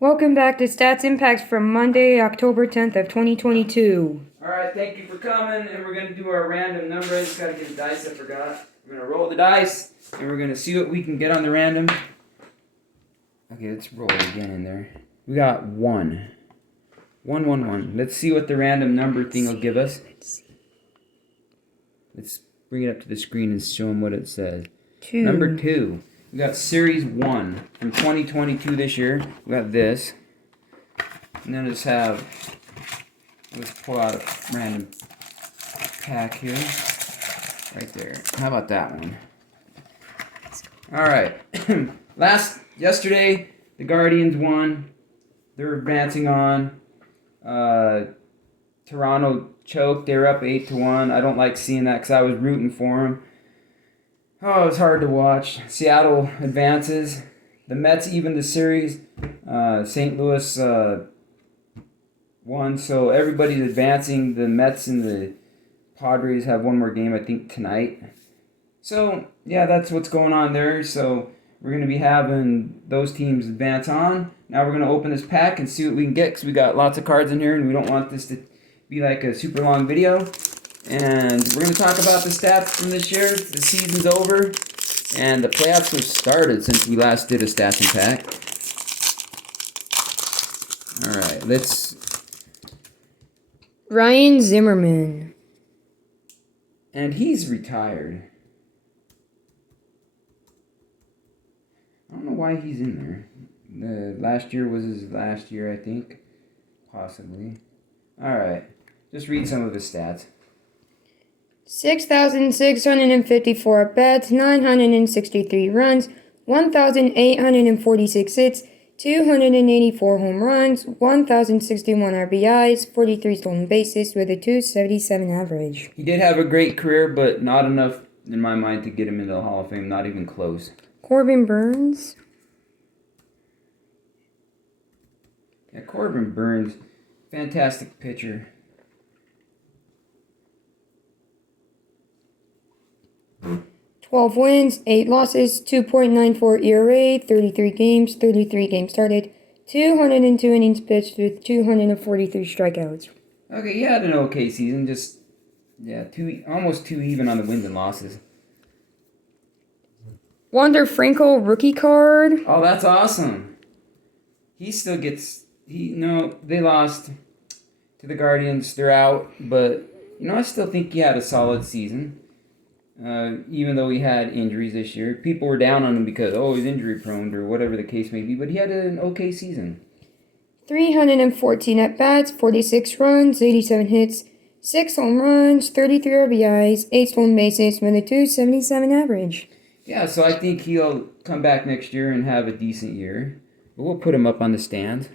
Welcome back to Stats Impacts from Monday, October 10th of 2022. Alright, thank you for coming, and we're going to do our random number. I just got to get the dice, I forgot. We're going to roll the dice, and we're going to see what we can get on the random. Okay, let's roll it again in there. We got 1. 1, 1, 1. Let's see what the random number thing will give us. Let's bring it up to the screen and show them what it says. 2. Number 2. We got Series 1 from 2022 this year. We got this. And then let's pull out a random pack here. Right there. How about that one? Alright. Yesterday, the Guardians won. They're advancing on. Toronto choked. They were up 8-1. I don't like seeing that because I was rooting for them. Oh, it was hard to watch. Seattle advances. The Mets even the series. St. Louis won. So everybody's advancing. The Mets and the Padres have one more game, I think, tonight. So, yeah, that's what's going on there. So we're going to be having those teams advance on. Now we're going to open this pack and see what we can get because we got lots of cards in here and we don't want this to be like a super long video. And we're going to talk about the stats from this year. The season's over, and the playoffs have started since we last did a stats and pack. All right, let's... Ryan Zimmerman. And he's retired. I don't know why he's in there. The last year was his last year, I think. Possibly. All right, just read some of his stats. 6,654 at-bats, 963 runs, 1,846 hits, 284 home runs, 1,061 RBIs, 43 stolen bases with a .277 average. He did have a great career, but not enough in my mind to get him into the Hall of Fame. Not even close. Corbin Burnes. Yeah, Corbin Burnes, fantastic pitcher. Hmm. 12 wins, 8 losses, 2.94 ERA, 33 games started, 202 innings pitched with 243 strikeouts. Okay, he had an okay season, almost two even on the wins and losses. Wander Franco rookie card. Oh, that's awesome. He still gets... they lost to the Guardians. They're out, but, I still think he had a solid season. Even though he had injuries this year. People were down on him because, he's injury prone or whatever the case may be, but he had an okay season. 314 at-bats, 46 runs, 87 hits, 6 home runs, 33 RBIs, 8 stolen bases with a .277 average. Yeah, so I think he'll come back next year and have a decent year. But we'll put him up on the stand.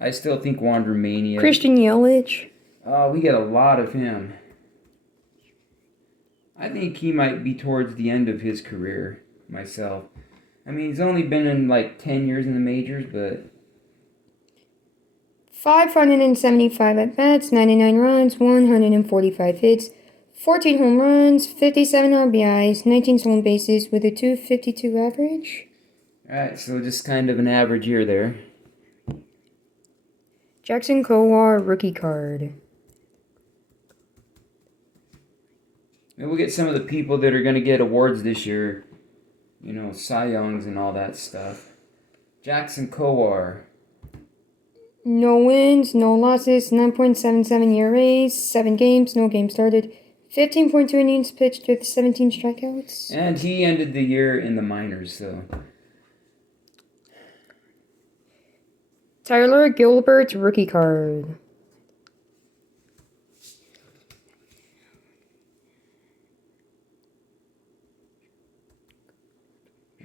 I still think Wander Mania. Christian Yelich. We get a lot of him. I think he might be towards the end of his career, myself. I mean, he's only been in 10 years in the majors, but... 575 at-bats, 99 runs, 145 hits, 14 home runs, 57 RBIs, 19 stolen bases with a .252 average. Alright, so just kind of an average year there. Jackson Kowar rookie card. Maybe we'll get some of the people that are going to get awards this year. Cy Youngs and all that stuff. Jackson Kowar. No wins, no losses, 9.77 ERAs, 7 games, no games started, 15.2 innings pitched with 17 strikeouts. And he ended the year in the minors, so... Tyler Gilbert rookie card.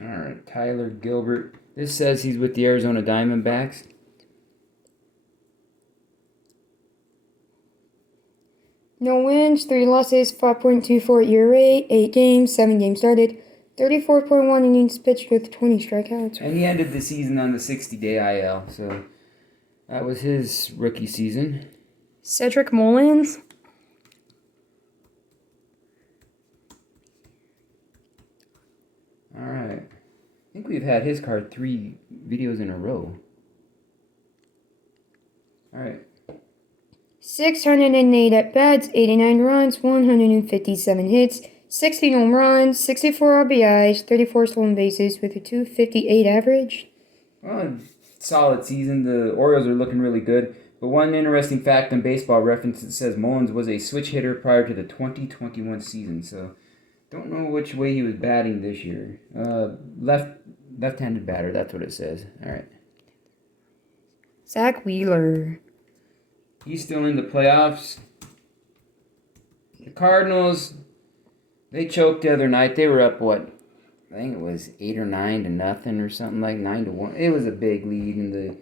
Alright, Tyler Gilbert. This says he's with the Arizona Diamondbacks. No wins, 3 losses, 5.24 ERA, 8 games, 7 games started, 34.1 innings pitched with 20 strikeouts. And he ended the season on the 60-day IL, so that was his rookie season. Cedric Mullins. Alright. I think we've had his card 3 videos in a row. All right. 608 at bats, 89 runs, 157 hits, 16 home runs, 64 RBIs, 34 stolen bases with a 258 average. Well, solid season. The Orioles are looking really good. But one interesting fact on Baseball Reference, it says Mullins was a switch hitter prior to the 2021 season. So don't know which way he was batting this year. Left-handed batter. That's what it says. All right. Zach Wheeler. He's still in the playoffs. The Cardinals, they choked the other night. They were up, what? I think it was 8 or 9-0 or something, like 9-1. It was a big lead, and the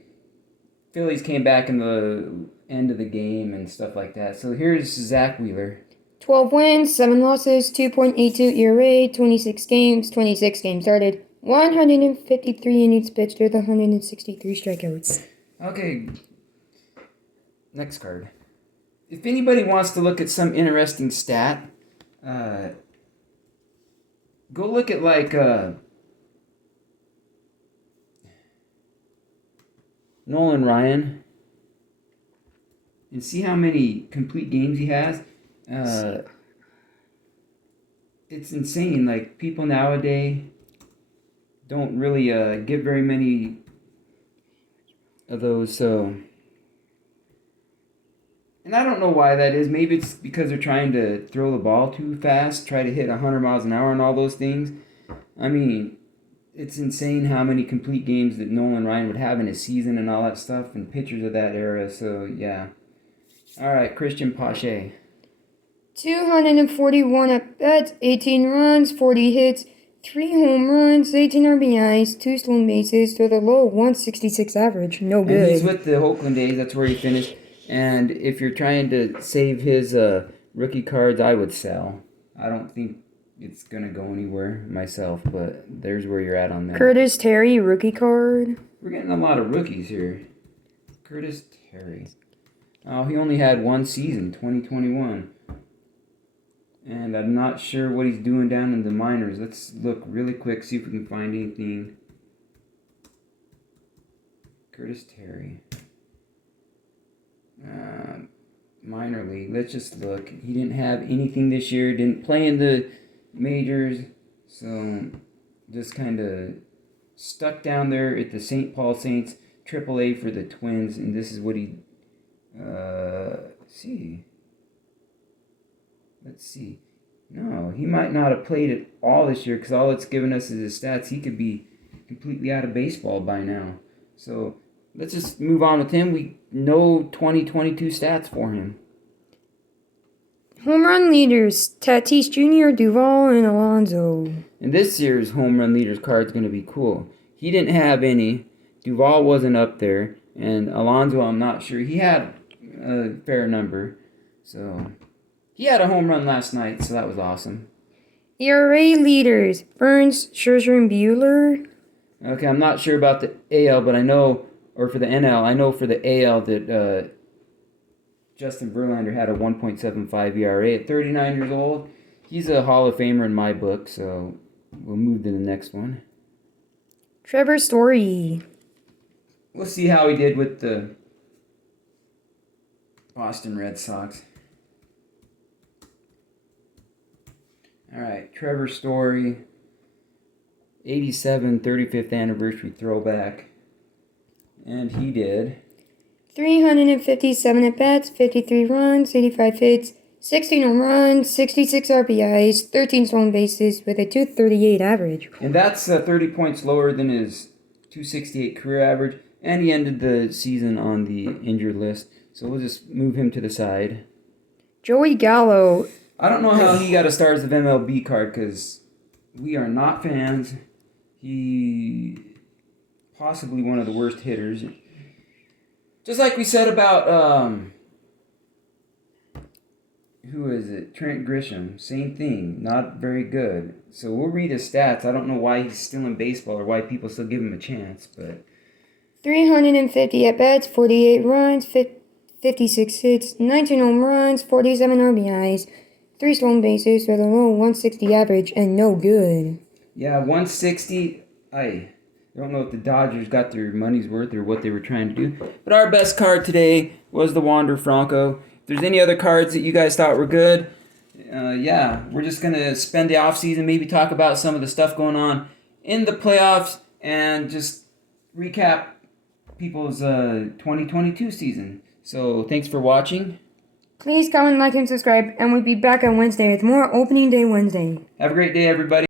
Phillies came back in the end of the game and stuff like that. So here's Zach Wheeler. 12 wins, 7 losses, 2.82 ERA, 26 games started, 153 innings pitched with 163 strikeouts. Okay, next card. If anybody wants to look at some interesting stat, go look at Nolan Ryan and see how many complete games he has. It's insane. Like, people nowadays don't really get very many of those. So, and I don't know why that is. Maybe it's because they're trying to throw the ball too fast, try to hit 100 miles an hour and all those things. I mean, it's insane how many complete games that Nolan Ryan would have in a season and all that stuff, and pitchers of that era. So, yeah. All right, Christian Pache. 241 at bats, 18 runs, 40 hits, 3 home runs, 18 RBIs, 2 stolen bases with a low 166 average. No good. And he's with the Oakland A's. That's where he finished. And if you're trying to save his rookie cards, I would sell. I don't think it's going to go anywhere myself, but there's where you're at on that. Curtis Terry, rookie card. We're getting a lot of rookies here. Curtis Terry. Oh, he only had one season, 2021. And I'm not sure what he's doing down in the minors. Let's look really quick, see if we can find anything. Curtis Terry. Minor league. Let's just look. He didn't have anything this year. Didn't play in the majors. So just kind of stuck down there at the St. Paul Saints, AAA for the Twins. And this is what he... Let's see. No, he might not have played at all this year because all it's given us is his stats. He could be completely out of baseball by now. So let's just move on with him. We know 2022 stats for him. Home run leaders, Tatis Jr., Duvall, and Alonso. And this year's home run leaders card is going to be cool. He didn't have any. Duvall wasn't up there. And Alonso, I'm not sure. He had a fair number. So he had a home run last night, so that was awesome. ERA leaders, Burns, Scherzer, and Buehler. Okay, I'm not sure about the AL, but I know, or for the NL, I know for the AL that Justin Verlander had a 1.75 ERA at 39 years old. He's a Hall of Famer in my book, so we'll move to the next one. Trevor Story. We'll see how he did with the Boston Red Sox. All right, Trevor Story, 87 35th anniversary throwback. And he did 357 at bats, 53 runs, 85 hits, 16 home runs, 66 RBIs, 13 stolen bases with a 238 average. And that's 30 points lower than his 268 career average. And he ended the season on the injured list. So we'll just move him to the side. Joey Gallo. I don't know how he got a Stars of MLB card because we are not fans. He possibly one of the worst hitters. Just like we said about, who is it? Trent Grisham. Same thing. Not very good. So we'll read his stats. I don't know why he's still in baseball or why people still give him a chance, but 350 at bats, 48 runs, 56 hits, 19 home runs, 47 RBIs, 3 stolen bases with a low 160 average and no good. yeah, 160. It don't know if the Dodgers got their money's worth or what they were trying to do. But our best card today was the Wander Franco. If there's any other cards that you guys thought were good, we're just going to spend the offseason, maybe talk about some of the stuff going on in the playoffs, and just recap people's 2022 season. So thanks for watching. Please comment, like, and subscribe, and we'll be back on Wednesday with more Opening Day Wednesday. Have a great day, everybody.